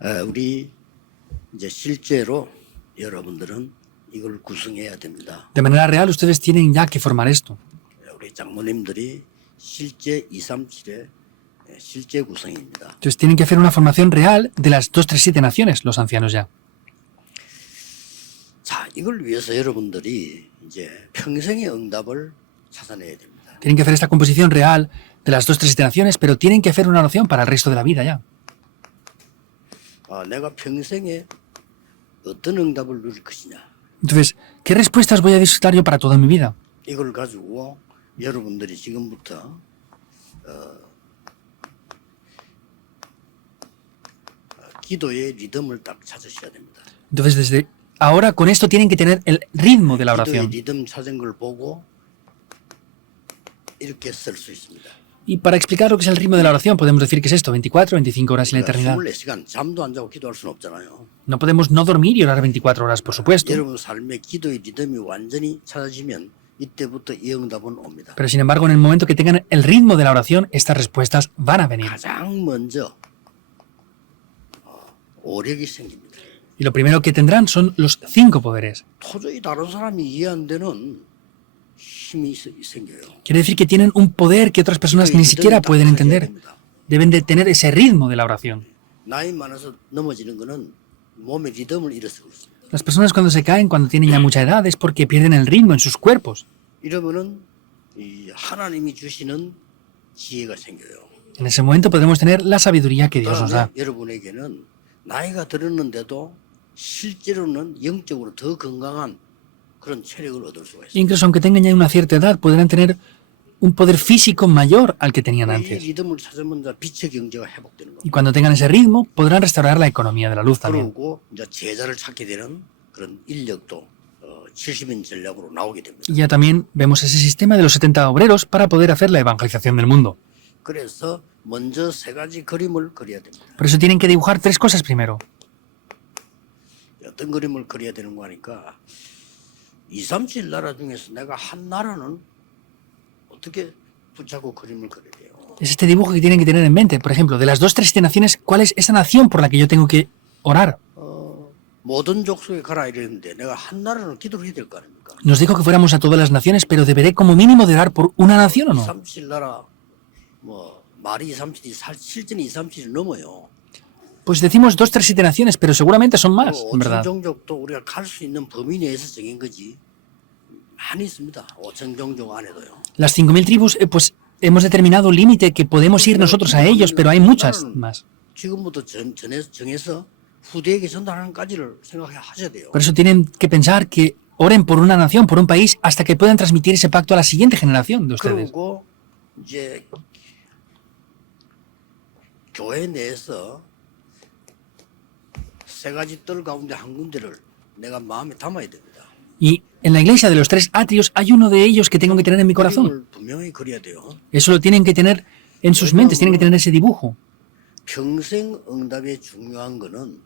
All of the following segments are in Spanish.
우리 이제 실제로 여러분들은 이걸 구성해야 됩니다. De manera real, ustedes tienen ya que formar esto. 우리 장모님들이 실제 237의 실제 구성입니다. Entonces tienen que hacer una formación real de las 237 naciones, los ancianos ya. 자, 이걸 위해서 여러분들이 이제 평생의 응답을 찾아내야 됩니다. Tienen que hacer esta composición real de las 237 naciones, pero tienen que hacer una oración para el resto de la vida ya. 내가 평생에 어떤 응답을 누릴 것이냐. Entonces, ¿qué respuestas voy a disfrutar yo para toda mi vida? 이걸 가지고 여러분들이 지금부터 기도의 리듬을 딱 찾으셔야 됩니다. Entonces, desde ahora con esto tienen que tener el ritmo de la 기도의 oración. 리듬 찾은 걸 보고 이렇게 쓸 수 있습니다. Y para explicar lo que es el ritmo de la oración, podemos decir que es esto, 24 o 25 horas en la eternidad. 24시간 잠도 안 자고 기도할 수는 없잖아요. No podemos no dormir y orar 24 horas, por supuesto. 여러분 삶의 기도의 리듬이 완전히 찾아지면 이때부터 이 응답은 옵니다. Pero sin embargo, en el momento que tengan el ritmo de la oración, estas respuestas van a venir. 가장 먼저 오력이 생깁니다. Y lo primero que tendrán son los 5 poderes. 도저히 다른 사람이 이해 안 되는 힘이 생겨요. Quiere decir que tienen un poder que otras personas ni siquiera pueden entender. Deben de tener ese ritmo de la oración. 나이 많아서 넘어지는 거는 몸의 리듬을 잃어서 그렇습니다. Las personas cuando se caen, cuando tienen ya mucha edad, es porque pierden el ritmo en sus cuerpos. 이러면은 이 하나님이 주시는 지혜가 생겨요. En ese momento podremos tener la sabiduría que Dios nos da. 여러분에게는 나이가 들었는데도 실제로는 영적으로 더 건강한 그런 체력을 얻을 수가 있습니다. Incluso aunque tengan ya una cierta edad, podrán tener un poder físico mayor al que tenían 이 antes. 리듬을 찾으면 이제 빛의 경제가 회복되는 겁니다. Y cuando tengan ese ritmo, podrán restaurar la economía de la luz también. 그리고 이제 제자를 찾게 되는 그런 인력도 70인 전략으로 나오게 됩니다. Y ya también vemos ese sistema de los 70 obreros para poder hacer la evangelización del mundo. 그래서 먼저 세 가지 그림을 그려야 됩니다. Por eso tienen que dibujar 3 cosas primero. 어떤 그림을 그려야 되는 거 하니까 237 나라 중에서 내가 한 나라는 어떻게 붙잡고 그림을 그려야 돼요. Es este dibujo que tienen que tener en mente. Por ejemplo, de las 237 naciones, ¿cuál es esa nación por la que yo tengo que orar? 모든 족속에 가라 이랬는데 내가 한 나라는 기도를 해야 될 거 아닙니까? Nos dijo que fuéramos a todas las naciones, pero deberé como mínimo de orar por una nación o no. 237 나라 말이 237이 실제는 237이 넘어요. Pues decimos 237 naciones, pero seguramente son más, en 5천 verdad. 종족도 우리가 갈 수 있는 범위 내에서 정한 거지. 많이 있습니다. 5천 종족 안에도요. Las 5.000 tribus, pues hemos determinado un límite que podemos ir nosotros a ellos, pero hay muchas más. 지금부터 정해서 후대에게 전달하는까지를 생각하셔야 돼요. Por eso tienen que pensar que oren por una nación, por un país, hasta que puedan transmitir ese pacto a la siguiente generación de ustedes. 그리고 이제 교회 내에서 세 가지 뜰 가운데 한 군데를 내가 마음에 담아야 됩니다. Y en la iglesia de los 3 atrios hay uno de ellos que tengo que tener en mi corazón. 그림을 분명히 그려야 돼요. Eso lo tienen que tener en sus mentes, tienen que tener ese dibujo. 평생 응답에 중요한 거는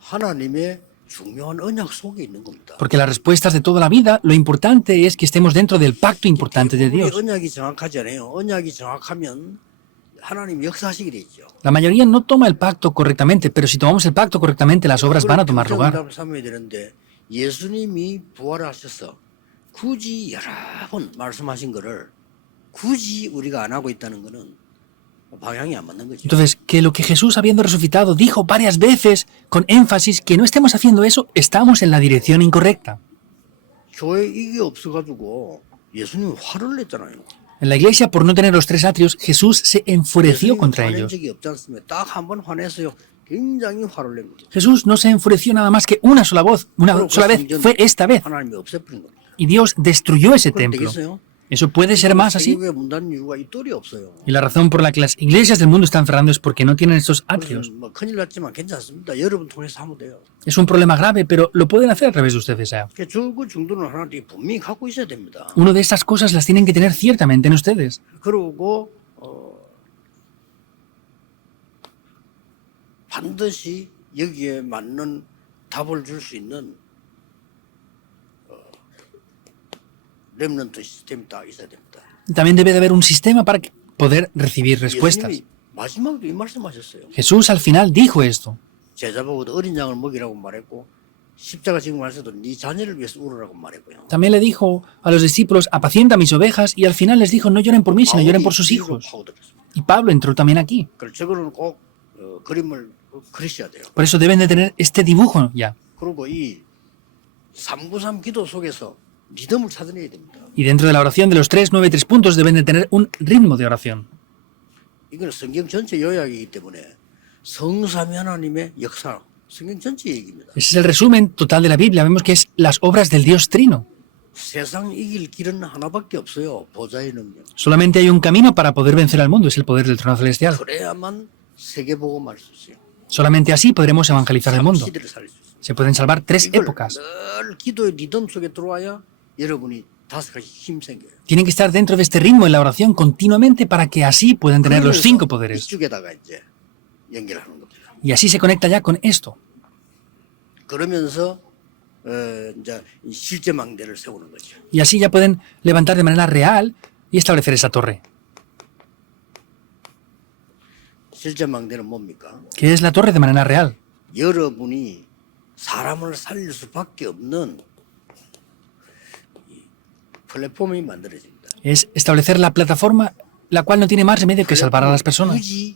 하나님의 중요한 언약 속에 있는 겁니다. Porque las respuestas de toda la vida, lo importante es que estemos dentro del pacto importante de Dios. 언약이 정확하지 않아요. 언약이 정확하면 하나님 역사하시게 되죠. La mayoría no toma el pacto correctamente, pero si tomamos el pacto correctamente, las obras van a tomar lugar. 응답을 삼아야 되는데 예수님이 부활하셔서 굳이 여러 번 말씀하신 거를 굳이 우리가 안 하고 있다는 거는 방향이 안 맞는 거죠. Entonces, que lo que Jesús, habiendo resucitado, dijo varias veces con énfasis, que no estemos haciendo eso, estamos en la dirección incorrecta. 교회 이게 없어가지고 예수님이 화를 냈잖아요. En la iglesia, por no tener los 3 atrios, Jesús se enfureció contra 화낸 ellos. 적이 없지 않습니까? 딱 한 번 화냈어요. 굉장히 화를 낸 거죠. Jesús no se enfureció nada más que una sola vez, fue esta vez. 하나님이 없애버린 겁니다. Y Dios destruyó ese 그럼 templo. 되겠어요? ¿Eso puede ser más así? 세계교회 문 닫는 이유가 이 뜰이 없어요. Y la razón por la que las iglesias del mundo están cerrando es porque no tienen estos atrios. 뭐 큰일 났지만 괜찮습니다. 여러분 통해서 하면 돼요. Es un problema grave, pero lo pueden hacer a través de ustedes. 그 정도는 하나님이 분명히 갖고 있어야 됩니다. Una de estas cosas las tienen que tener ciertamente en ustedes. 그리고 반드시 여기에 맞는 답을 줄 수 있는 렘넌트 시스템이 딱 있어야 됩니다. También debe de haber un sistema para poder recibir respuestas. 예수님이 마지막에도 이 말씀하셨어요. Jesús al final dijo esto. 제자보고도 어린 양을 먹이라고 말했고 십자가 지금 말해서도 네 자녀를 위해서 울으라고 말했고요. También le dijo a los discípulos, apacienta mis ovejas, y al final les dijo, no lloren por mí, sino lloren por sus hijos. Y Pablo entró también aquí. 저거는 꼭 그림을 그리셔야 돼요. Por eso deben de tener este dibujo ya. 그리고 이 393 기도 속에서 리듬을 찾아내야 됩니다. Y dentro de la oración de los 393 puntos deben de tener un ritmo de oración. 이거는 성경 전체 요약이기 때문에 성삼위 하나님의 역사, 성경 전체 얘기입니다. Ese es el resumen total de la Biblia. Vemos que es las obras del Dios Trino. 세상 이길 길은 하나밖에 없어요. 보좌의 능력. Solamente hay un camino para poder vencer al mundo, es el poder del trono celestial. 그래야만 세계복음할 수 있어요. Solamente así podremos evangelizar el mundo. 시대를 살릴 수 있어요. Se pueden salvar 3 이걸 épocas. 늘 기도의 리듬 속에 들어와야 여러분이 5가지 힘 생겨요. Tienen que estar dentro de este ritmo en la oración continuamente para que así puedan tener los 5 poderes. 이쪽에다가 이제 연결하는 겁니다. Y así se conecta ya con esto. 그러면서 이제 실제 망대를 세우는 거죠. Y así ya pueden levantar de manera real y establecer esa torre. 실제 망대는 뭡니까? ¿Qué es la torre de manera real? 여러분이 사람을 살릴 수밖에 없는 이 플랫폼이 만들어집니다. Es establecer la plataforma la cual no tiene más remedio que salvar a las personas. 굳이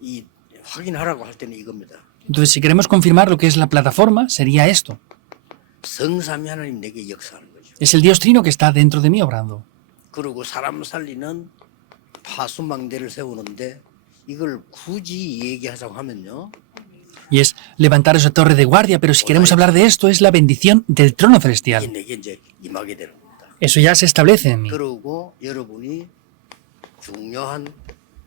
이 확인하라고 할 때는 이겁니다. Entonces, si queremos confirmar lo que es la plataforma, sería esto. 성삼위 하나님 내게 역사하는 거죠. Es el Dios Trino que está dentro de mí obrando. 그리고 사람 살리는 파수망대를 세우는데 이걸 굳이 얘기하자고 하면요. Y es levantar esa torre de guardia, pero si queremos hablar de esto, es la bendición del trono celestial. 이게 내게 이제 임하게 되는 겁니다. Eso ya se establece en mí. 그리고 여러분이 중요한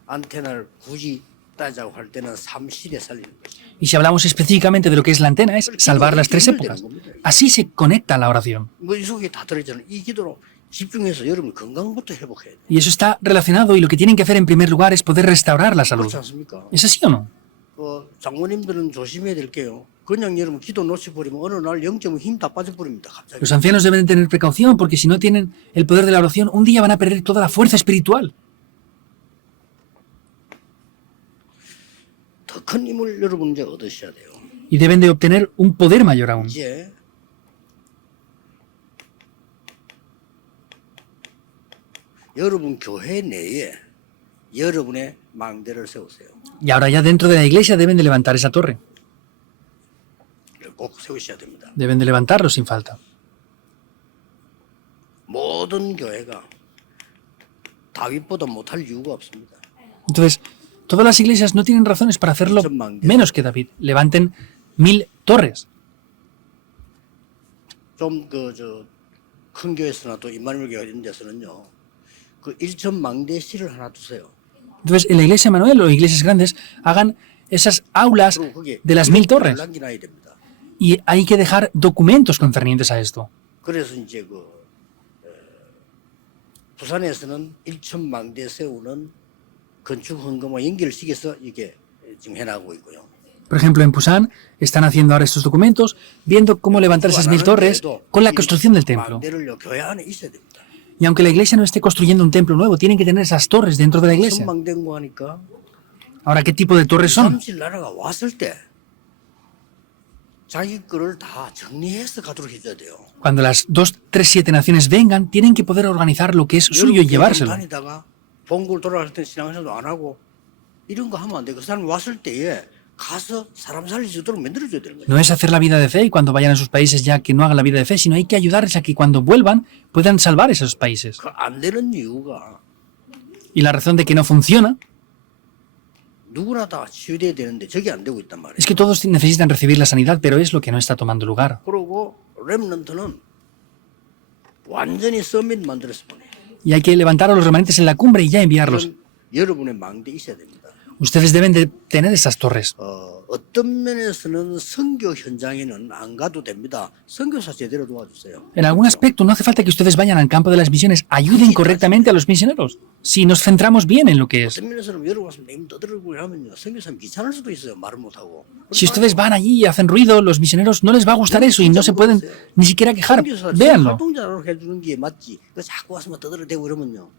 안테나를 굳이 따자고 할 때는 삼실에 살리는 거죠. Y si hablamos específicamente de lo que es la antena, es salvar las 3 épocas. Así se conecta la oración. 뭐 이 속에 다 들어있잖아요. 이 기도로 집중해서 여러분 건강부터 회복해야 돼요. Y eso está relacionado y lo que tienen que hacer en primer lugar es poder restaurar la salud. 그렇지 않습니까? ¿Es así o no? 장모님들은 조심해야 될 게요. 그냥 여러분 기도 놓쳐버리면 어느 날 영적으로 힘 다 빠져버립니다. 갑자기. Los ancianos deben tener precaución porque si no tienen el poder de la oración, un día van a perder toda la fuerza espiritual. 더 큰 힘을 여러분 이제 얻으셔야 돼요. Y deben de obtener un poder mayor aún. 이제 여러분 교회 내에 여러분의 망대를 세우세요. Y ahora ya dentro de la iglesia deben de levantar esa torre. 꼭 세우셔야 됩니다. Deben de levantarlo sin falta. 모든 교회가 다윗보다 못할 이유가 없습니다. Entonces, todas las iglesias no tienen razones para hacerlo menos que David. Levanten 1000 torres. 좀 큰 교회에서나 또 임마누엘 교회 이런 데서는요. 그 1천 망대실을 하나 두세요. Entonces, en la iglesia Manuel o iglesias grandes, hagan esas aulas 그리고 거기에 de las 1000 torres. 남겨놔야 됩니다. Y hay que dejar documentos concernientes a esto. 그래서 이제 부산에서는 1천 망대 세우는 건축 헌금과 연결시켜서 이게 지금 해나가고 있고요. Por ejemplo, en Pusan están haciendo ahora estos documentos, viendo cómo levantar esas 1000 torres con la construcción del templo. 망대를요 교회 안에 있어야 됩니다. Y aunque la iglesia no esté construyendo un templo nuevo, tienen que tener esas torres dentro de la 무슨 iglesia. 망대인고 하니까 Ahora, ¿qué tipo de torres son? 삼실 나라가 왔을 때 자기 거를 다 정리해서 가도록 해줘야 돼요. Cuando las 237 naciones vengan, tienen que poder organizar lo que es suyo y llevárselo. 다니다가 본국을 돌아갈 때 신앙생활도 안 하고 이런 거 하면 안 돼. 그 사람이 왔을 때에 가서 사람 살릴 수 있도록 만들어줘야 되는 거예요. No es hacer la vida de fe y cuando vayan a sus países ya que no hagan la vida de fe, sino hay que ayudarles a que cuando vuelvan puedan salvar esos países. 그 안 되는 이유가 Y la razón de que no funciona 누구나 다 치유돼야 되는데 저게 안 되고 있단 말이에요. es que todos necesitan recibir la sanidad, pero es lo que no está tomando lugar. 그리고 렘넌트는 완전히 서밋 만들어서 보내요. Y hay que levantar a los remanentes en la cumbre y ya enviarlos. 여러분의 망대 있어야 됩니다. Ustedes deben de tener esas torres. 어떤 면에서는 선교 현장에는 안 가도 됩니다. 선교사 제대로 도와주세요. En algún aspecto no hace falta que ustedes vayan al campo de las misiones, ayuden correctamente a los misioneros. Si nos centramos bien en lo que es. 어떤 면에서는 여러분 왔으면 내님 떠들고 하면요. 선교사님 귀찮을 수도 있어요. 말을 못하고. Si ustedes van allí y hacen ruido, los misioneros no les va a gustar eso y no se pueden ni siquiera quejar. 선교사 Véanlo. 활동자로 해주는 게 맞지. 그 자꾸 와서만 떠들어대고 이러면요.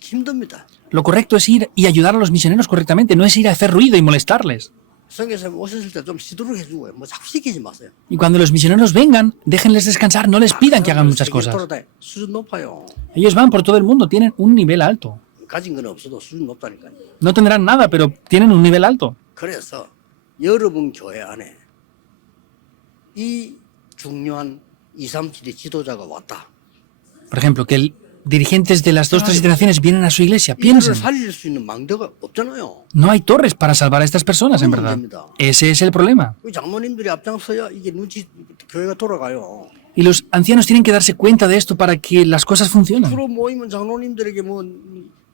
힘듭니다. Lo correcto es ir y ayudar a los misioneros correctamente, no es ir a hacer ruido y molestarles. 선교사님 오셨을 때 좀 쉬도록 해주고요. 뭐 자꾸 시키지 ma세요. Y cuando los misioneros vengan, déjenles descansar, no les pidan que hagan muchas cosas. 수준 높아요. Ellos van por todo el mundo, tienen un nivel alto. 가진 건 없어도 수준 높다니까요. No tendrán nada, pero tienen un nivel alto. 그래서 여러분 교회 안에 이 중요한 2, 3세대 지도자가 왔다. Por ejemplo, que dirigentes de las 2, 3 generaciones vienen a su iglesia. 이들을 Piensen, 살릴 수 있는 망대가 없잖아요. no hay torres para salvar a estas personas, en verdad. Ese es el problema. 이 장로님들이 앞장서야 이게 눈치 교회가 돌아가요. Y los ancianos tienen que darse cuenta de esto para que las cosas funcionen. 주로 모이면 장로님들에게 뭐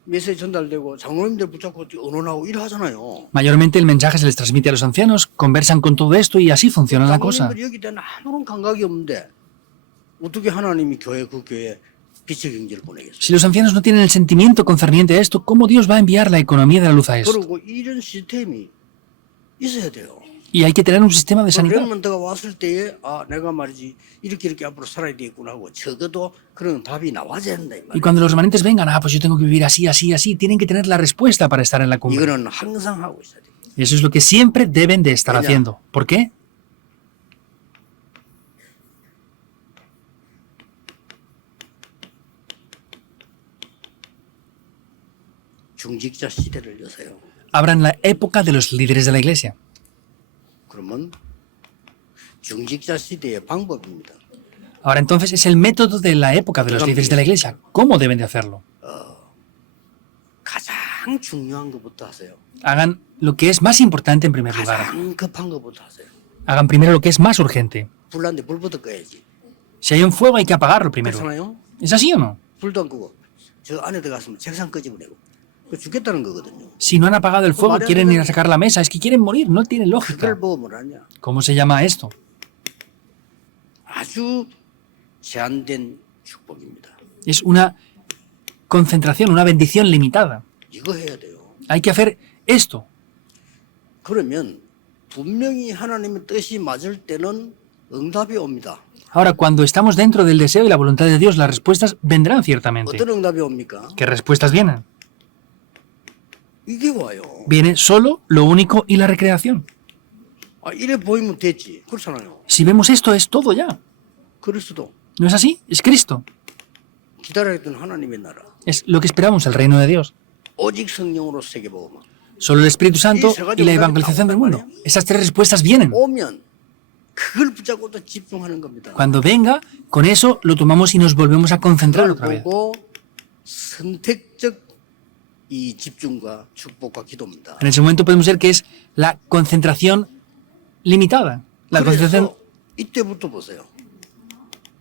메시지 전달되고 장로님들 붙잡고 언론하고 일하잖아요. Mayormente el mensaje se les transmite a los ancianos, conversan con todo esto y así funciona la cosa. 장로님들이 여기 대한 아무런 감각이 없는데 어떻게 하나님이 교회 그 교회에 빛의 경제를 보내겠어요? Si los ancianos no tienen el sentimiento concerniente a esto, ¿cómo Dios va a enviar la economía de la luz a esto? 그리고 이런 시스템이 있어야 돼요. Y hay que tener un sistema de sanidad. 렘넌트가 왔을 때에 아 내가 말이지 이렇게 앞으로 살아야 되겠구나 하고 적어도 그런 답이 나와야 된다 이 Y 말이에요. cuando los remanentes vengan, pues yo tengo que vivir así, así, así, tienen que tener la respuesta para estar en la cumbre. 이거는 항상 하고 있어야 돼요. Y eso es lo que siempre deben de estar Venga. haciendo. ¿Por qué? 중직자 시대를 여세요. Abran la época de los líderes de la iglesia. 그러면 중직자 시대의 방법입니다. Ahora entonces es el método de la época de los líderes de la iglesia. ¿Cómo deben de hacerlo? 가장 중요한 것부터 하세요. Hagan lo que es más importante en primer lugar. 가장 급한 것부터 하세요. Hagan primero lo que es más urgente. 불난데 불부터 꺼야지. Si hay un fuego hay que apagarlo primero. 그렇잖아요. ¿Es así o no? 불도 안 끄고 저 안에 들어갔으면 책상 끄집어내고 그 죽겠다는 거거든요. Si no han apagado el fuego, quieren ir a sacar la mesa. Es que quieren morir, no tiene lógica. 그걸 보고 뭐라냐. ¿Cómo se llama esto? 아주 제한된 축복입니다. Es una concentración, una bendición limitada. 이거 해야 돼요. Hay que hacer esto. 그러면 분명히 하나님의 뜻이 맞을 때는 응답이 옵니다. Ahora, cuando estamos dentro del deseo y la voluntad de Dios, las respuestas vendrán ciertamente. 어떤 응답이 옵니까? ¿Qué respuestas vienen? 이게 와요. Viene solo lo único y la recreación. 아, 이래 보이면 됐지. 그렇잖아요. Si vemos esto, es todo ya. 그리스도 ¿No es así? Es Cristo. 기다렸던 하나님의 나라. Es lo que esperamos, el reino de Dios. 오직 성령으로 세계복음. Solo el Espíritu Santo y la evangelización del mundo. Esas tres respuestas vienen. 오면 그걸 붙잡고 또 집중하는 겁니다. Cuando venga, con eso lo tomamos y nos volvemos a concentrar otra vez. 보고 선택적 이 집중과 축복과 기도입니다. En ese momento podemos ver que es la concentración limitada, la concentración 그래서 이때부터 보세요.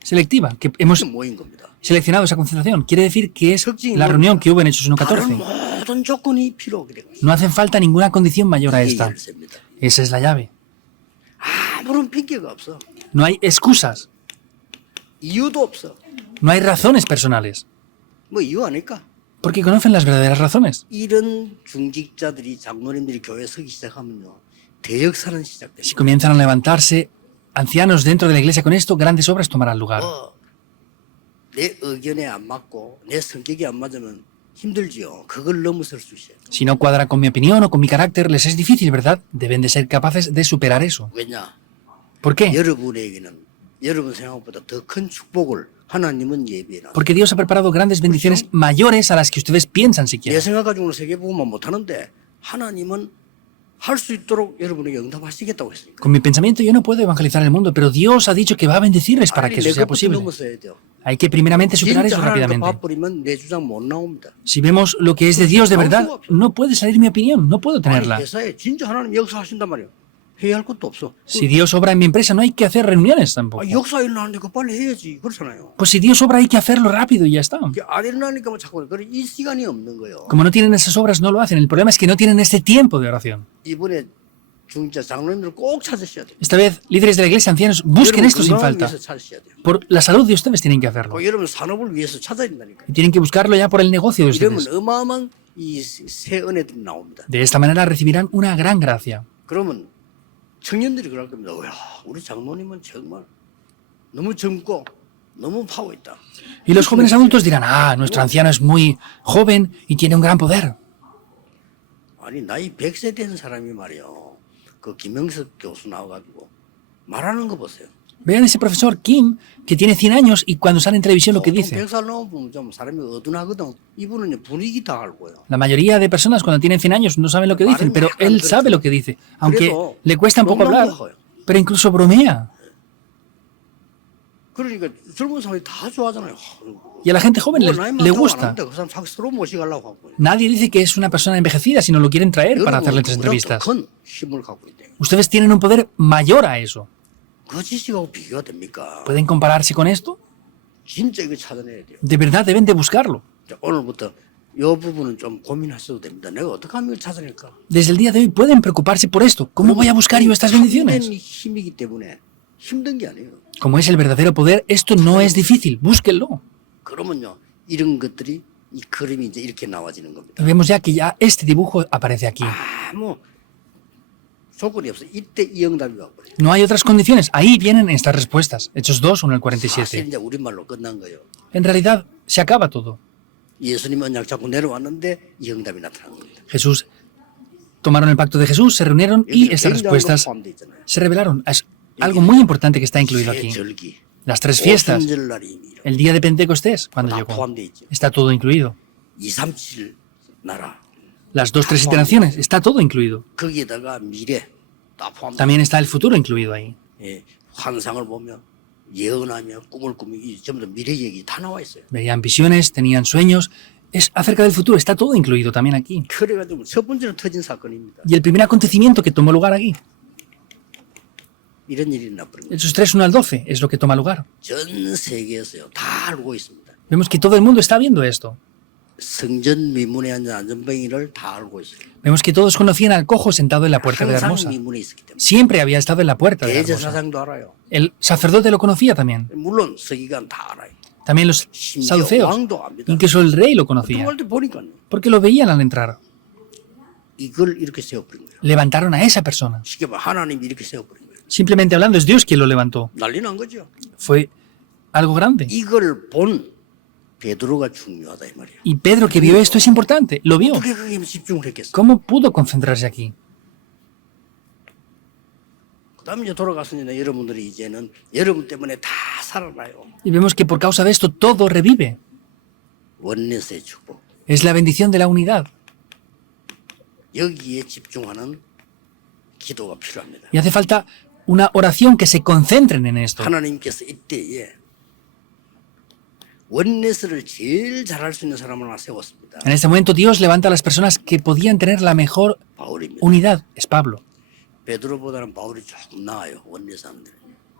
selectiva, que hemos 이렇게 모인 겁니다. seleccionado esa concentración. Quiere decir que es la reunión que hubo en Hechos 다른 1.14. 모든 조건이 필요 없게 되고 있어요. No hace falta ninguna condición mayor a 이게 esta. 열쇠입니다. Esa es la llave. 아무런 핑계가 없어. No hay excusas, 이유도 없어. no hay razones personales, 뭐 이유 아닐까? porque conocen las verdaderas razones. 이런 중직자들이 장로님들이 교회에 서기 시작하면요. 대역사는 Si 시작됩니다. comienzan a levantarse ancianos dentro de la iglesia con esto, grandes obras tomarán lugar. 내 의견에 안 맞고 내 성격이 안 맞으면 힘들지요. 그걸 넘어설 수 있어요. Si no cuadra con mi opinión o con mi carácter, les es difícil, ¿verdad? Deben de ser capaces de superar eso. 왜냐? ¿Por qué? 여러분에게는 여러분 생각보다 더 큰 축복을 하나님은 예비해놨어요. Porque Dios ha preparado grandes bendiciones mayores a las que ustedes piensan 내 siquiera. 생각 가지고는 세계복음만 못하는데 하나님은 할 수 있도록 여러분에게 응답하시겠다고 했으니까. Con mi pensamiento yo no puedo evangelizar el mundo, pero Dios ha dicho que va a bendecirles para 빨리 que 내 eso sea 것부터 posible. 넘어서야 돼요. Hay que primeramente superar 진짜 eso 하나님께 rápidamente. 바버리면 내 주장 못 나옵니다. Si vemos lo que es de Dios de verdad, no puede salir mi opinión, no puedo 아니, tenerla. 회사에 진짜 하나님 역사하신단 말이에요. 회의할 것도 없어. Si Dios obra en mi empresa, no hay que hacer reuniones tampoco. 아, 역사 일어나는데 그거 빨리 해야지. 그렇잖아요. Pues si Dios obra, hay que hacerlo rápido y ya está. 이게 안 일어나니까 뭐 자꾸 그래. 이 시간이 없는 거예요. Como no tienen esas obras, no lo hacen. El problema es que no tienen este tiempo de oración. 이번에 중자 장로님들 꼭 찾으셔야 돼요. Esta vez, líderes de la iglesia, ancianos, busquen esto sin 건강을 falta. 위해서 찾으셔야 돼요. Por la salud de ustedes tienen que hacerlo. 여러분 산업을 위해서 찾아야 된다니까. Y tienen que buscarlo ya por el negocio de 이러면 ustedes. 어마어마한 이 새 은혜들이 나옵니다. De esta manera recibirán una gran gracia. 그러면 청년들이 그럴 겁니다. 야, 우리 장로님은 정말 너무 젊고 너무 파워 있다. Y los jóvenes adultos dirán, ah, nuestro anciano es muy joven y tiene un gran poder. 아니 나이 100세 된 사람이 말이요. 그 김영석 교수 나와가지고 말하는 거 보세요. Vean ese profesor Kim, que tiene 100 años y cuando sale en televisión lo que dice. 100살 넘으면 좀 사람이 어둔하거든. 이분은 분위기 다 알고요. La mayoría de personas cuando tienen 100 años no saben lo que dicen, pero él sabe lo que dice, aunque le cuesta un poco hablar, pero incluso bromea. 그러니까 젊은 사람이 다 좋아하잖아요. Y a la gente joven le gusta. 그 사람 자기 서로 모시가려고 하고. Nadie dice que es una persona envejecida, sino lo quieren traer para hacerle tres entrevistas. 큰 힘을 갖고 있대. Ustedes tienen un poder mayor a eso. 그 지식하고 비교가 됩니까? ¿Pueden compararse con esto? 진짜 이거 찾아내야 돼요. De verdad deben de buscarlo. 자, 오늘부터 이 부분은 좀 고민하셔도 됩니다. 내가 어떻게 하면 이걸 찾아낼까? Desde el día de hoy pueden preocuparse por esto. ¿Cómo voy a buscar yo estas bendiciones? 힘이기 때문에 힘든 게 아니에요. Como es el verdadero poder, esto no es difícil. Búsquenlo. 그러면요, 이런 것들이 이 그림이 이제 이렇게 나와지는 겁니다. Vemos ya que ya este dibujo aparece aquí. 아무 조건이 없어. 이때 이 응답이 와버려요. No hay otras condiciones. Ahí vienen estas respuestas. Hechos 2, 1 al 사실 47. 이제 우리말로 끝난 거예요. En realidad, se acaba todo. 예수님 언약 잡고 내려왔는데 이 응답이 나타난 겁니다. Jesús, tomaron el pacto de Jesús, se reunieron y estas respuestas 포함되어 있잖아요. se revelaron. Es algo muy importante que está incluido 새 aquí. 절기, Las tres fiestas, 오순절날이 이미 el día de Pentecostés, cuando 다 llegó. 포함되어 있죠. Está todo incluido. 2, 3, 7 나라 Las 2, 3 generaciones, está todo incluido. 거기에다가 미래 다 포함돼. También está el futuro incluido ahí. 예, 환상을 보면 예언하며 꿈을 꾸며 이 전부 다 미래 얘기 다 나와 있어요. Veían visiones, tenían sueños. Es acerca del futuro, está todo incluido también aquí. 그래가지고 첫 번째로 터진 사건입니다. Y el primer acontecimiento que tomó lugar aquí, 이런 일이 나버린 거예요. Hechos 3, 1 al 12, es lo que toma lugar. 전 세계에서요 다 알고 있습니다. Vemos que todo el mundo está viendo esto. 성전 미문에 앉은 안전뱅이를 다 알고 있어요. Vemos que todos conocían al cojo sentado en la puerta de la 항상 hermosa. 미문에 있었기 때문에. Siempre había estado en la puerta de la hermosa. 대제사장도 알아요. El sacerdote lo conocía también. 물론 서기관 다 알아요. También los 심지어 saduceos. 왕도 압니다. Incluso el rey lo conocía. 들어갈 때 보니까요. Porque lo veían al entrar. 이걸 이렇게 세워버린 거예요. Levantaron a esa persona. 쉽게 말하면 하나님이 이렇게 세워버린 거예요. Simplemente hablando, es Dios quien lo levantó. 난리 난 거죠. Fue algo grande. 이걸 본 베드로가 중요하다 이 말이에요. Y Pedro, que vio esto, es importante. Lo vio. 어떻게 거기에 집중을 했겠어? ¿Cómo pudo concentrarse aquí? 그다음에 이제 돌아가서 이제 여러분들이 이제는 여러분 때문에 다 살아나요. Y vemos que por causa de esto todo revive. 원내스의 축복. Es la bendición de la unidad. 여기에 집중하는 기도가 필요합니다. Y hace falta una oración que se concentren en esto. 하나님께서 이때에 원내스를 제일 잘할 수 있는 사람을 하나 세웠습니다. En este momento Dios levanta a las personas que podían tener la mejor 바울입니다. unidad. Es Pablo. 베드로보다는 바울이 조금 나아요. 원내 사람들.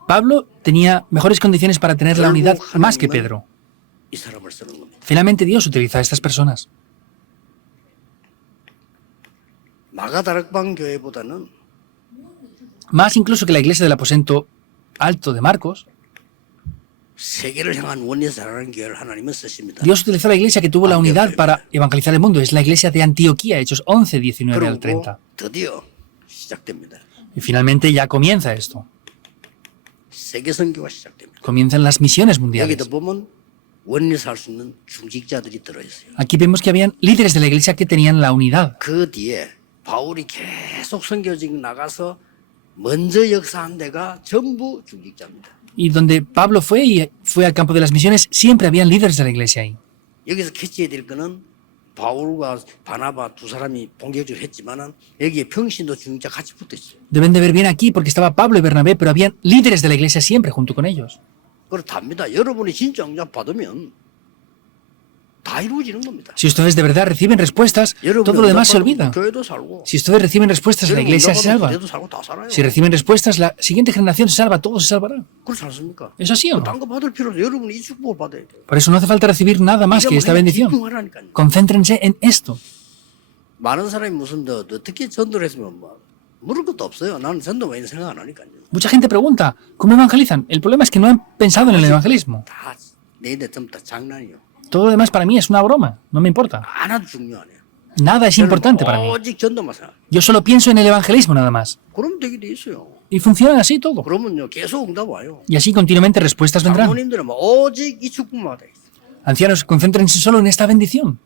Pablo tenía mejores condiciones para tener la unidad más que Pedro. 이 사람을 쓰는 겁니다. Finalmente Dios utiliza a estas personas. 마가다락방 교회보다는 Más incluso que la iglesia del aposento alto de Marcos, 세계를 향한 원내에서 잘하는 교회를 하나님은 쓰십니다. Dios utilizó la iglesia que tuvo la unidad para evangelizar el mundo. Es la iglesia de Antioquía, Hechos 11, 19 al 그리고 30. 드디어 시작됩니다. Y finalmente ya comienza esto. 세계 선교가 시작됩니다. Comienzan las misiones mundiales. 여기도 보면 원내에서 할 수 있는 중직자들이 들어있어요. Aquí vemos que habían líderes de la iglesia que tenían la unidad. 그 뒤에 바울이 계속 선교직 나가서 먼저 역사한 데가 전부 중직자입니다. Y donde Pablo fue y fue al campo de las misiones, siempre habían líderes de la iglesia ahí. 여기서 캐치해야 될 거는 바울과 바나바 두 사람이 본격적으로 했지만은 여기에 평신도 중직자 같이 붙어 있어요. Deben de ver bien aquí porque estaba Pablo y Bernabé, pero habían líderes de la iglesia siempre junto con ellos. 그렇답니다. 여러분이 진짜 응답 받으면 다 이루어지는 겁니다. Si ustedes de verdad reciben respuestas, todo lo demás se olvida. 교회도 살고, Si ustedes reciben respuestas, la iglesia se salva. 교회도 살고 다 살아요. Si reciben respuestas, la siguiente generación se salva, todo se salvará. 그렇지 않습니까? ¿Es así o no? 딴거 받을 필요 없어요. 여러분이 이 축복을 받아야 돼요. Por eso no hace falta recibir nada más que esta bendición. 집중하라니까요. Concéntrense en esto. 많은 사람이 무슨 어떻게 전도를 했으면 뭐 물을 것도 없어요. 나는 전도 왜 생각 안 하니까요. Mucha gente pregunta, ¿cómo evangelizan? El problema es que no han pensado en el evangelismo. 다 내내 전부 다 장난이요. Todo lo demás para mí es una broma, no me importa. 하나도 중요 안 해요. Nada es importante para mí. 오직 전도만 생각. Yo solo pienso en el evangelismo nada más. 그럼 되게 돼 있어요. Y funciona así todo. 그러면요 계속 응답 와요. Y así continuamente respuestas vendrán. 장로님들은 뭐 오직 이 축복만 돼 있어. Ancianos, concéntrense solo en esta bendición.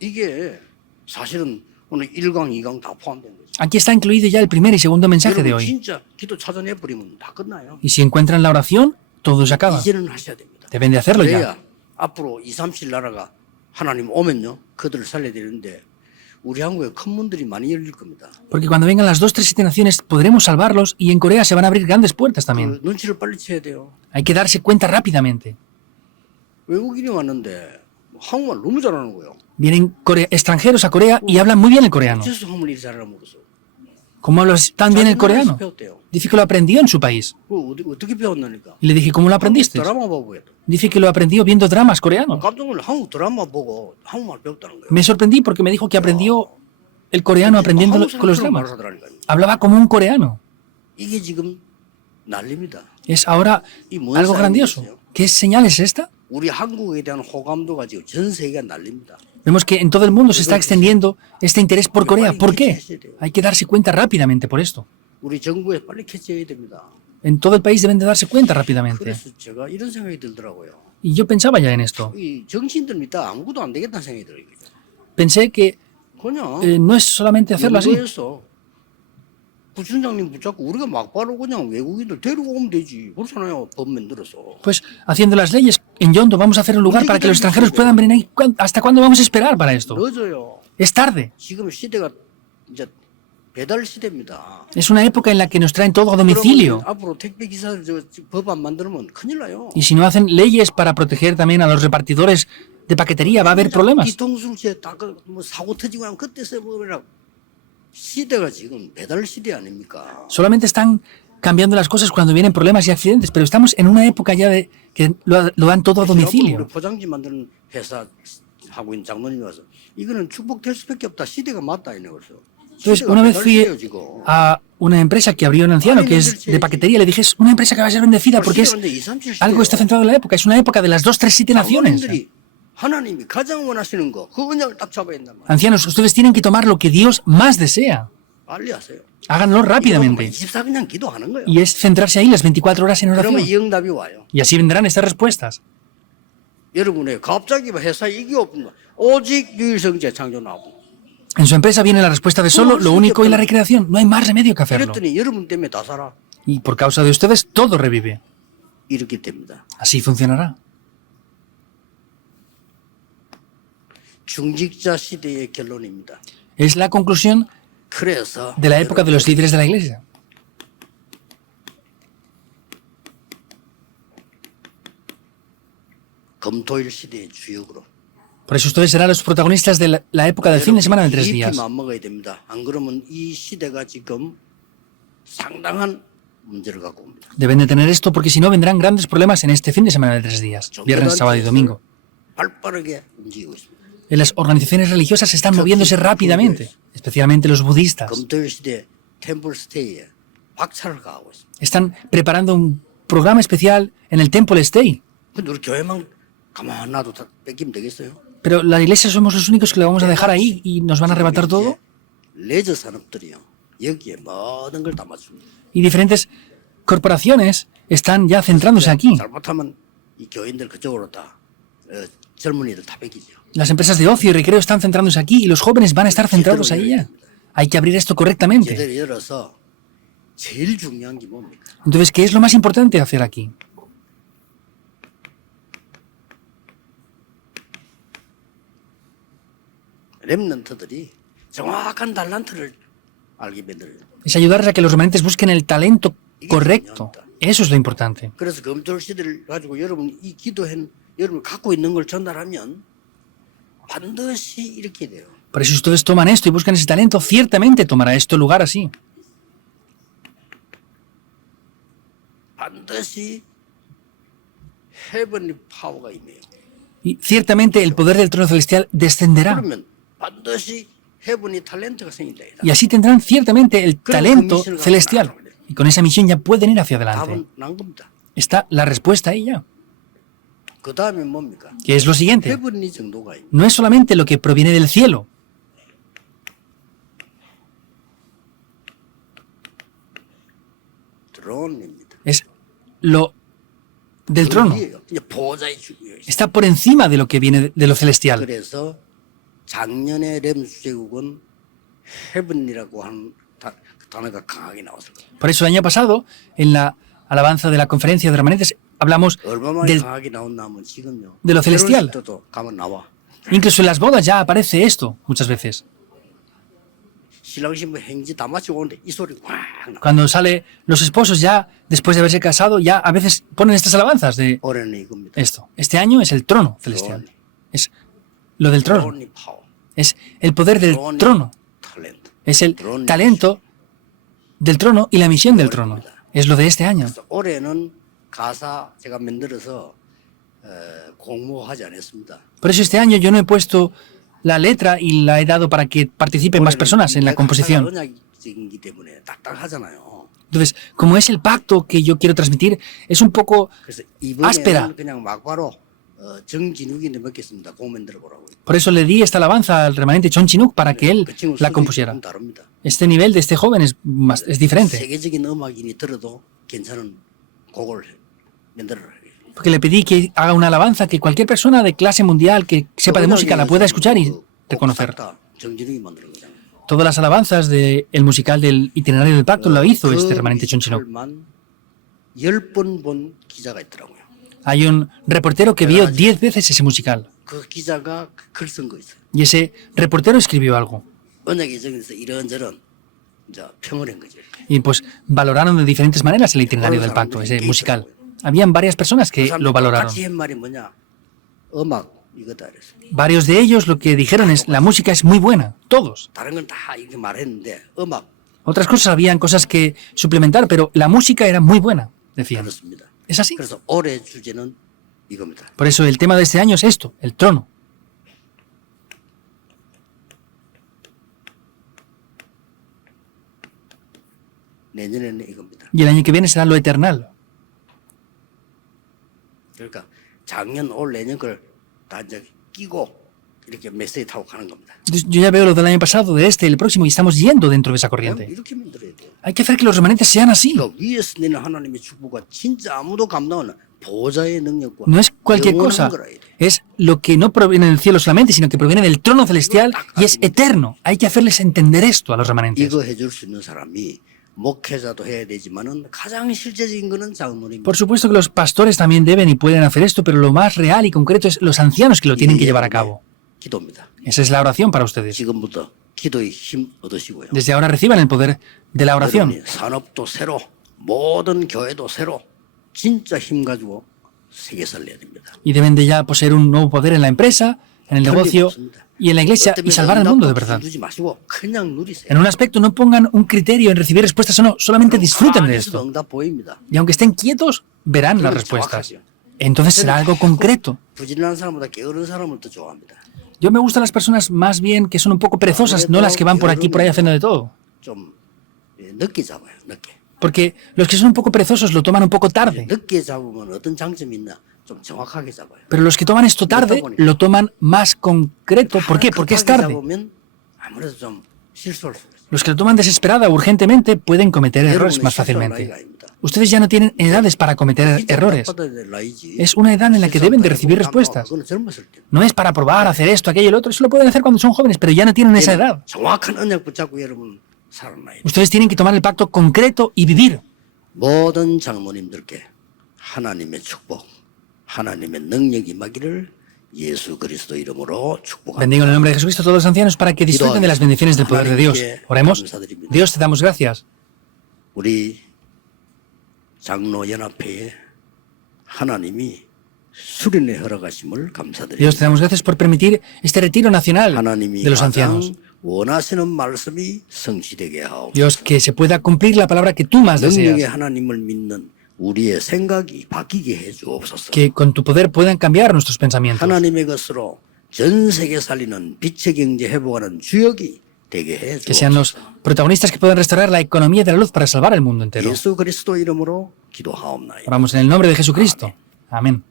이게 사실은 오늘 1강, 2강 다 포함된 거죠. Aquí está incluido ya el primer y segundo mensaje de 여러분 hoy. 진짜 기도 찾아내 버리면 다 끝나요. Y si encuentran la oración, todo se acaba. 이제는 하셔야 됩니다. Deben de hacerlo ya. 그래야 앞으로 2, 3칠 나라가 하나님 오면요 그들을 살려야 되는데 우리 한국에 큰 문들이 많이 열릴 겁니다. Porque cuando vengan las 2, 3, 7 naciones podremos salvarlos y en Corea se van a abrir grandes puertas también. 그 눈치를 빨리 채야 돼요. Hay que darse cuenta rápidamente. 외국인이 왔는데 한국말 너무 잘하는 거예요. Vienen extranjeros a Corea y hablan muy bien el coreano. 어째서 한국말 이렇게 잘하나 모르겠어. ¿Cómo hablas tan bien el coreano? 배웠대요. Dice que lo aprendió en su país. 어떻게 배웠나니까? Y le dije, ¿cómo lo aprendiste? 드라마 보고 했다. Dice que lo aprendió viendo dramas coreanos. 깜짝 놀라 한국 드라마 보고 한국말 배웠다는 거예요. Me sorprendí porque me dijo que aprendió el coreano aprendiendo 한국 con los 사람처럼 dramas. 말하더라니까요. Hablaba como un coreano. 이게 지금 난립니다. Es ahora 이 뭔 algo grandioso. 사인이겠어요? ¿Qué señal es esta? 우리 한국에 대한 호감도가 지금 전 세계가 난립니다. Vemos que en todo el mundo se está extendiendo este interés por Corea. ¿Por qué? Hay que darse cuenta rápidamente por esto. 우리 정부에 빨리 캐치해야 됩니다. En todo el país deben de darse cuenta rápidamente. 그래서 제가 이런 생각이 들더라고요. Y yo pensaba ya en esto. 이 정치인들 믿다 아무것도 안 되겠다는 생각이 들어요. Pensé que 그냥 no es solamente hacerlo así. 연구해서 부총장님 붙잡고 우리가 막바로 그냥 외국인들 데리고 오면 되지. 그렇잖아요. 법 만들어서. Pues haciendo las leyes en Yondo vamos a hacer un lugar para que los extranjeros puedan venir ahí. ¿Hasta cuándo vamos a esperar para esto? 늦어요. Es tarde. 지금 시대가 이제 배달 시대입니다. Es una época en la que nos traen todo a 그러면 domicilio. 앞으로 택배 기사들 법 안 만들면 큰일 나요. Y si no hacen leyes para proteger también a los repartidores de paquetería, va a haber problemas. 뒤통수에 뭐 사고 터지고 하면 그때 써보라. 시대가 지금 배달 시대 아닙니까? Solamente están cambiando las cosas cuando vienen problemas y accidentes, pero estamos en una época ya de que lo dan todo a 우리 domicilio. 포장지 만드는 회사 하고 있는 장모님이 와서 이거는 축복될 수밖에 없다. 시대가 맞다 이네 그래서. Entonces, una vez fui a una empresa que abrió un anciano que es de paquetería, le dije, es una empresa que va a ser bendecida porque es algo está centrado en la época, es una época de las 2, 3, 7 naciones. 장모님들이 하나님이 가장 원하시는 거, 그 언약을 딱 잡아야 된단 말이야. Ancianos, ustedes tienen que tomar lo que Dios más desea. 빨리 하세요. Háganlo rápidamente. 24 그냥 기도하는 거예요. Y es centrarse ahí las 24 horas en 그러면 oración. 이 응답이 와요. Y así vendrán estas respuestas. 여러분의 갑자기 회사 이게 없는 거. 오직 유일성제 창조 나오고. En su empresa viene la respuesta de solo, lo único y la recreación. No hay más remedio que hacerlo. 그랬더니 여러분 때문에 다 살아. Y por causa de ustedes, todo revive. 이렇게 됩니다. Así funcionará. 중직자 시대의 결론입니다. Es la conclusión 그래서 de la época de los líderes de la iglesia. 금토일 시대의 주역으로. Por eso ustedes serán los protagonistas de la época del fin de semana de 3 깊이 días. 맘먹어야 됩니다. 안 그러면 이 시대가 지금 상당한 문제를 갖고 옵니다. Deben de tener esto porque si no vendrán grandes problemas en este fin de semana de 3 días, viernes, sábado y domingo. 발빠르게 움직이고 있습니다. Las organizaciones religiosas están moviéndose rápidamente, especialmente los budistas. 금토일 시대 템플 스테이에 박차를 가하고 있습니다. Están preparando un programa especial en el Temple Stay. 근데 우리 교회만 가만 놔도 다 뺏기면 되겠어요? Pero la iglesia somos los únicos que lo vamos a dejar ahí y nos van a arrebatar todo. 레저 산업들이요. 여기에 모든 걸 담아줍니다. Y diferentes corporaciones están ya centrándose aquí. 잘못하면 이 교인들 그쪽으로 다 젊은이들 다 뺏기죠. Las empresas de ocio y recreo están centrándose aquí y los jóvenes van a estar centrados ahí ya. Hay que abrir esto correctamente. 제대로 열어서 제일 중요한 게 뭡니까? Entonces, ¿qué es lo más importante hacer aquí? 렘넌트들이 정확한 달란트를 알게 만들어요. Es ayudarles a que los remanentes busquen el talento correcto. Eso es lo importante. 그래서 금토일 시대를 가지고 여러분 이 기도한 여러분 갖고 있는 걸 전달하면 반드시 이렇게 돼요. Por eso si ustedes toman esto y buscan ese talento, ciertamente tomará esto lugar así. 반드시 헤븐리 파워가 임해요. Y ciertamente el poder del trono celestial descenderá. 그러면 반드시 헤븐리 탤런트가 생긴다. Y así tendrán ciertamente el talento celestial. Y con esa misión ya pueden ir hacia adelante. 답은 난 겁니다. Está la respuesta ahí ya. 그 다음에 뭡니까? Que es lo siguiente. 헤븐리 정도가 No es solamente lo que proviene del cielo. 드론입니다. Es lo del trono. 위에요. 이제 보좌의 주요. Está por encima de lo que viene de lo celestial. 그래서 작년에 렘스 제국은 헤븐이라고 하는 단어가 강하게 나왔을 거예요. Por eso el año pasado, en la alabanza de la conferencia de remanentes, hablamos 얼마나 del, 강하게 나온다면 지금요. de lo celestial. 때도 가면 나와. Incluso en las bodas ya aparece esto muchas veces. 신랑 신부 행지 다 마치고 오는데 이 소리 확 나. Cuando sale los esposos ya, después de haberse casado, ya a veces ponen estas alabanzas de 올해는 이겁니다. esto. Este año es el trono celestial. Es lo del trono. 드론이 파워, Es el poder del trono. 탤런트. Es el talento del trono y la misión del trono. Es lo de este año. 그래서 올해는 가사 제가 만들어서 공모하지 않았습니다. Por eso este año yo no he puesto la letra y la he dado para que participen más personas en la composición. 언약적이기 때문에 딱딱하잖아요. Entonces, como es el pacto que yo quiero transmitir, es un poco 그래서 áspera. 이번에는 그냥 막바로 정진욱이한테 맡겼습니다. 곡 만들어 보라고. Por eso le di esta alabanza al remanente Chon Chinuk para que él 그 친구 la 수준이 compusiera. 조금 다릅니다. Este nivel de este joven es diferente. 세계적인 음악인이 들어도 괜찮은 곡을 만들어라. Porque le pedí que haga una alabanza que cualquier persona de clase mundial que sepa de música la pueda escuchar y reconocer. 정진욱이 만드는 거잖아요. Todas las alabanzas del musical del itinerario del pacto lo hizo este remanente Chon Chinuk. 10번 본 기자가 있더라고요. Hay un reportero que vio 10 veces ese musical. 그 기자가 글 쓴 거 있어요. Y ese reportero escribió algo. 언약의 정에서 이런저런 이제 평을 한 거죠. Y pues valoraron de diferentes maneras el itinerario del pacto, ese musical. Habían varias personas que lo valoraron. 같이 한 말이 뭐냐? 음악 이거다 그랬어. Varios de ellos lo que dijeron es, la música es muy buena, todos. 다른 건 다 이렇게 말했는데 음악 Otras cosas habían cosas que suplementar, pero la música era muy buena, decían. 그렇습니다. Es así. 그래서 올해 주제는 이겁니다. Por eso el tema de este año es esto, el trono. 내년에는 이겁니다. Y el año que viene será lo eternal. 그러니까 작년, 올, 내년 걸 다 이제 끼고 이렇게 메시지 타고 가는 겁니다. Yo ya veo lo del año pasado, de este, el próximo, y estamos yendo dentro de esa corriente. 이렇게 만들어야 돼요. Hay que hacer que los remanentes sean así. 그러니까 위에서 내는 하나님의 축복과 진짜 아무도 감당하는 보좌의 능력과 No es cualquier 영원한 cosa, 거라 해야 돼요. es lo que no proviene del cielo solamente, sino que proviene del trono celestial y es eterno. Hay que hacerles entender esto a los remanentes. 이거 해줄 수 있는 사람이 목회자도 해야 되지만은 가장 실제적인 거는 장로님입니다. Por supuesto que los pastores también deben y pueden hacer esto, pero lo más real y concreto es los ancianos que lo tienen que llevar a cabo. 기도입니다. Esa es la oración para ustedes. 지금부터 기도의 힘 얻으시고요. Desde ahora reciban el poder de la oración. 여러분이 산업도 새로, 모든 교회도 새로 진짜 힘 가지고 세계 살려야 됩니다. Y deben de ya poseer un nuevo poder en la empresa, en el negocio y en la iglesia y salvar al mundo de verdad. 두지 마시고 그냥 누리세요. En un aspecto no pongan un criterio en recibir respuestas o no, solamente disfruten de esto. 응답 보입니다. Y aunque estén quietos, verán las respuestas. Entonces será algo concreto. 부지런한 사람보다 게으른 사람을 더 좋아합니다. Yo me gustan las personas más bien que son un poco perezosas, no las que van por aquí por ahí haciendo de todo. 좀 늦게 잡아요. 늦게. Porque los que son un poco perezosos lo toman un poco tarde. 늦게 잡으면 어떤 장점이 있나? 좀 정확하게 잡아요. Pero los que toman esto tarde lo toman más concreto. ¿Por qué? Porque es tarde. 잡으면 아무래도 좀 실수할 수 있어요. Los que lo toman desesperada o urgentemente pueden cometer errores más fácilmente. Ustedes ya no tienen edades para cometer errores. Es una edad en la que deben de recibir respuestas. 그건 젊었을 때. No es para probar, hacer esto, aquello, el otro. Eso lo pueden hacer cuando son jóvenes, pero ya no tienen esa edad. 정확한 언약 붙잡고 여러분 살아나야 돼요. Ustedes tienen que tomar el pacto concreto y vivir. 모든 장모님들께 하나님의 축복, 하나님의 능력이 임하기를 예수 그리스도 이름으로 축복합니다. Bendigo en el nombre de Jesucristo a todos los ancianos para que disfruten de las bendiciones del poder de Dios. Oremos. Dios, te damos gracias. 우리 장로연합회에 하나님이 수련회 허락하심을 감사드립니다. Dios, te damos gracias por permitir este retiro nacional 하나님이 de los 가장 ancianos. 원하시는 말씀이 성취되게 하옵소서. Dios, que se pueda cumplir la palabra que tú más 능력의 deseas. 하나님을 믿는 우리의 생각이 바뀌게 해 주옵소서. Que con tu poder puedan cambiar nuestros pensamientos. 하나님의 것으로 전 세계 살리는 빛의 경제 회복하는 주역이 되게 해 Que sean los 주옵소서. protagonistas que puedan restaurar la economía de la luz para salvar el mundo entero. 예수 그리스도 이름으로 기도하옵나이다. Oramos en el nombre de Jesucristo. Amén.